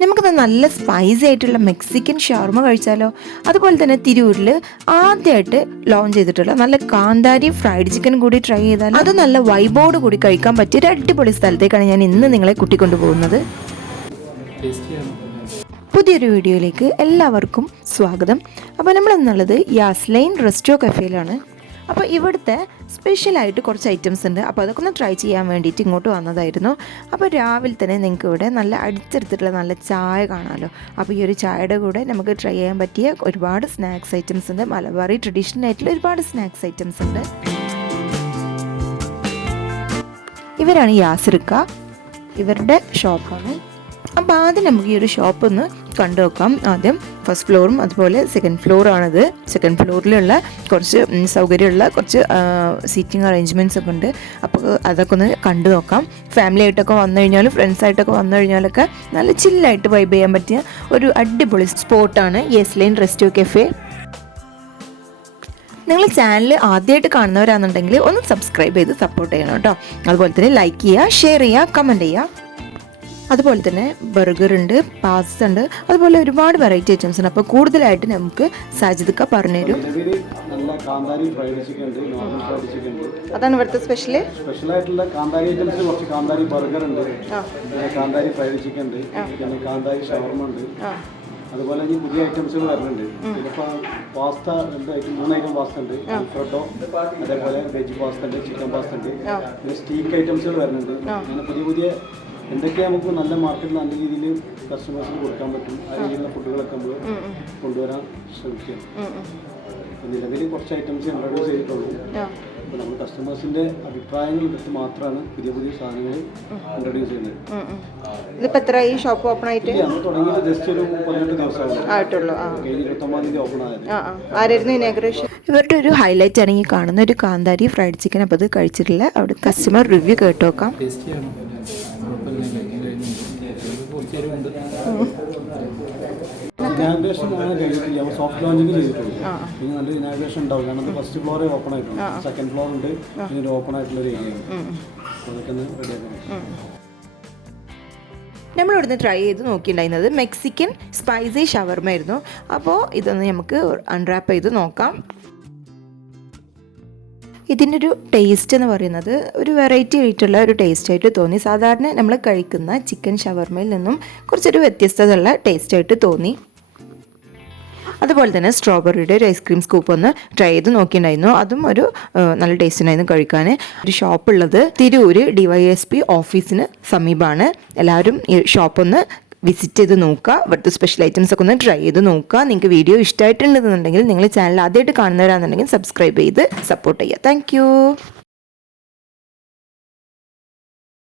നമുക്കിത് നല്ല സ്പൈസി ആയിട്ടുള്ള മെക്സിക്കൻ ഷവർമ കഴിച്ചാലോ? അതുപോലെ തന്നെ തിരൂരിൽ ആദ്യമായിട്ട് ലോഞ്ച് ചെയ്തിട്ടുള്ള നല്ല കാന്താരി ഫ്രൈഡ് ചിക്കൻ കൂടി ട്രൈ ചെയ്താൽ അത് നല്ല വൈബോട് കൂടി കഴിക്കാൻ പറ്റിയ ഒരു അടിപൊളി സ്ഥലത്തേക്കാണ് ഞാൻ ഇന്ന് നിങ്ങളെ കൂട്ടിക്കൊണ്ടു പോകുന്നത് പുതിയൊരു വീഡിയോയിലേക്ക് എല്ലാവർക്കും സ്വാഗതം. അപ്പോൾ നമ്മളെന്നുള്ളത് യാസ്ലൈൻ റെസ്റ്റോ കഫേയിലാണ് അപ്പോൾ ഇവിടുത്തെ സ്പെഷ്യലായിട്ട് കുറച്ച് ഐറ്റംസ് ഉണ്ട്. അപ്പോൾ അതൊക്കെ ഒന്ന് ട്രൈ ചെയ്യാൻ വേണ്ടിയിട്ട് ഇങ്ങോട്ട് വന്നതായിരുന്നു. അപ്പോൾ രാവിലെ തന്നെ നിങ്ങൾക്ക് ഇവിടെ നല്ല അടിച്ചെടുത്തിട്ടുള്ള നല്ല ചായ കാണാമല്ലോ അപ്പോൾ ഈ ഒരു ചായയുടെ കൂടെ നമുക്ക് ട്രൈ ചെയ്യാൻ പറ്റിയ ഒരുപാട് സ്നാക്സ് ഐറ്റംസ് ഉണ്ട്. മലബാറി ട്രഡീഷണൽ ആയിട്ടുള്ള ഒരുപാട് സ്നാക്സ് ഐറ്റംസ് ഉണ്ട്. ഇവരാണ് യാസിറുക്ക ഇവരുടെ ഷോപ്പാണ് അപ്പോൾ ആദ്യം നമുക്ക് ഈ ഒരു ഷോപ്പ് ഒന്ന് കണ്ടു നോക്കാം ആദ്യം ഫസ്റ്റ് ഫ്ലോറും അതുപോലെ സെക്കൻഡ് ഫ്ലോറാണിത് സെക്കൻഡ് ഫ്ലോറിലുള്ള കുറച്ച് സൗകര്യമുള്ള കുറച്ച് സീറ്റിംഗ് അറേഞ്ച്മെന്റ്സ് ഒക്കെ ഉണ്ട്. അപ്പോൾ അതൊക്കെ ഒന്ന് കണ്ടു നോക്കാം ഫാമിലി ആയിട്ടൊക്കെ വന്നു കഴിഞ്ഞാലും ഫ്രണ്ട്സ് ആയിട്ടൊക്കെ വന്നു കഴിഞ്ഞാലൊക്കെ നല്ല ചില്ലായിട്ട് വൈബ് ചെയ്യാൻ പറ്റിയ ഒരു അടിപൊളി സ്പോട്ടാണ് യെസ് ലൈൻ റെസ്റ്റോ കെഫേ നിങ്ങൾ ചാനൽ ആദ്യമായിട്ട് കാണുന്നവരാണെന്നുണ്ടെങ്കിൽ ഒന്ന് സബ്സ്ക്രൈബ് ചെയ്ത് സപ്പോർട്ട് ചെയ്യണം കേട്ടോ. അതുപോലെ തന്നെ ലൈക്ക് ചെയ്യുക ഷെയർ ചെയ്യുക കമന്റ് ചെയ്യുക. അതുപോലെ തന്നെ ബർഗർ ഉണ്ട് പാസ്ത ഉണ്ട് അതുപോലെ ഒരുപാട് വെറൈറ്റി ഐറ്റംസ് ഉണ്ട്. അപ്പോൾ കൂടുതലായിട്ട് നമുക്ക് സാജിദക്ക പറഞ്ഞുതരും നിലവിൽ നല്ല കാന്താരി ഫ്രൈഡ് ചിക്കൻ ഉണ്ട് നോർമൽ ചിക്കൻ ഉണ്ട്. അതാണ് ഇവിടുത്തെ സ്പെഷ്യൽ സ്പെഷ്യൽ ആയിട്ടുള്ള കാന്താരി ഐറ്റംസ് കുറച്ച് കാന്താരി ബർഗർ ഉണ്ട് പിന്നെ കാന്താരി ഫ്രൈഡ് ചിക്കൻ ഉണ്ട് പിന്നെ കാന്താരി ഷവർമ ഉണ്ട്. അതുപോലെ ഇനി പുതിയ ഐറ്റംസുകൾ വരുന്നുണ്ട്. പിന്നെ പാസ്ത രണ്ട് ഐറ്റം മൂന്ന് ഐറ്റം പാസ്ത ഉണ്ട്. ഫ്രോട്ടോ അതേപോലെ വെജ് പാസ്ത ഉണ്ട് ചിക്കൻ പാസ്ത ഉണ്ട്. പിന്നെ സ്റ്റീക്ക് ഐറ്റംസുകൾ വരുന്നുണ്ട്. അങ്ങനെ പുതിയ പുതിയ എന്തൊക്കെ നമുക്ക് നല്ല മാർക്കറ്റിൽ നല്ല രീതിയിൽ കസ്റ്റമേഴ്സിന് കൊടുക്കാൻ പറ്റും? ആ രീതിയിലുള്ള ഫുഡുകളൊക്കെ നമ്മൾ കൊണ്ടുവരാൻ ശ്രമിക്കുക. അപ്പോൾ നിലവിൽ കുറച്ച് ഐറ്റംസ് ഇൻട്രൊഡ്യൂസ് ചെയ്തിട്ടുള്ളൂ. അപ്പോൾ നമ്മൾ കസ്റ്റമേഴ്സിന്റെ അഭിപ്രായങ്ങൾ എടുത്ത് മാത്രമാണ് പുതിയ പുതിയ സാധനങ്ങൾ ഇൻട്രൊഡ്യൂസ് ചെയ്യുന്നത്. ഇതിപ്പോൾ എത്ര ഈ ഷോപ്പ് ഓപ്പൺ ആയിട്ട്? നമ്മൾ തുടങ്ങിയത് ജസ്റ്റ് ഒരു പതിനെട്ട് ദിവസമാണ് ഇരുപത്തൊമ്പതാം തീയതി ഓപ്പൺ ആയത്. ആ ആ. ആരായിരുന്നു ഇനാഗ്രേഷൻ ഇവരുടെ ഒരു ഹൈലൈറ്റ് ആണ് ഈ കാണുന്ന ഒരു കാന്താരി ഫ്രൈഡ് ചിക്കൻ അപ്പോൾ അത് കഴിച്ചിട്ടില്ല. അവിടെ കസ്റ്റമർ റിവ്യൂ കേട്ടോക്കാം. ടേസ്റ്റിയാണ് ഇനാഗ്രേഷൻ ആണ് കഴിഞ്ഞിട്ടില്ല സോഫ്റ്റ് ലോഞ്ചിങ് ചെയ്തിട്ടുള്ളൂ ഇനി നല്ലൊരു ഇനാഗ്രേഷൻ ഉണ്ടാവും കാരണം ഫസ്റ്റ് ഫ്ലോറേ ഓപ്പൺ ആയിട്ടുണ്ട് സെക്കൻഡ് ഫ്ലോർ ഉണ്ട് ഒരു ഓപ്പൺ ആയിട്ടുള്ള ഒരു ഏരിയ അതൊക്കെ ഒന്ന് റെഡിയാക്കണം നമ്മൾ ഇവിടുന്ന് ട്രൈ ചെയ്ത് നോക്കിയിട്ടുണ്ടായിരുന്നത് മെക്സിക്കൻ സ്പൈസി ഷവർമ ആയിരുന്നു അപ്പോൾ ഇതൊന്ന് നമുക്ക് അൺറാപ്പ് ചെയ്ത് നോക്കാം. ഇതിന്റെ ഒരു ടേസ്റ്റ് എന്ന് പറയുന്നത് ഒരു വെറൈറ്റി ആയിട്ടുള്ള ഒരു ടേസ്റ്റ് ആയിട്ട് തോന്നി. സാധാരണ നമ്മൾ കഴിക്കുന്ന ചിക്കൻ ഷവർമയിൽ നിന്നും കുറച്ചൊരു വ്യത്യസ്തതയുള്ള ടേസ്റ്റ് ആയിട്ട് തോന്നി. അതുപോലെ തന്നെ സ്ട്രോബെറിയുടെ ഒരു ഐസ്ക്രീം സ്കൂപ്പ് ഒന്ന് ട്രൈ ചെയ്ത് നോക്കിയിട്ടുണ്ടായിരുന്നു. അതും ഒരു നല്ല ടേസ്റ്റ് ഉണ്ടായിരുന്നു കഴിക്കാൻ ഒരു ഷോപ്പ് ഉള്ളത് Tirur D Y S P ഓഫീസിന് സമീപമാണ് എല്ലാവരും ഈ ഷോപ്പ് ഒന്ന് വിസിറ്റ് ചെയ്ത് നോക്കുക. ഇവിടുത്തെ സ്പെഷ്യൽ ഐറ്റംസ് ഒക്കെ ഒന്ന് ട്രൈ ചെയ്ത് നോക്കുക. നിങ്ങൾക്ക് വീഡിയോ ഇഷ്ടമായിട്ടുണ്ടെന്നുണ്ടെങ്കിൽ നിങ്ങൾ ചാനൽ ആദ്യമായിട്ട് കാണുന്നവരാണെന്നുണ്ടെങ്കിൽ സബ്സ്ക്രൈബ് ചെയ്ത് സപ്പോർട്ട് ചെയ്യുക. താങ്ക്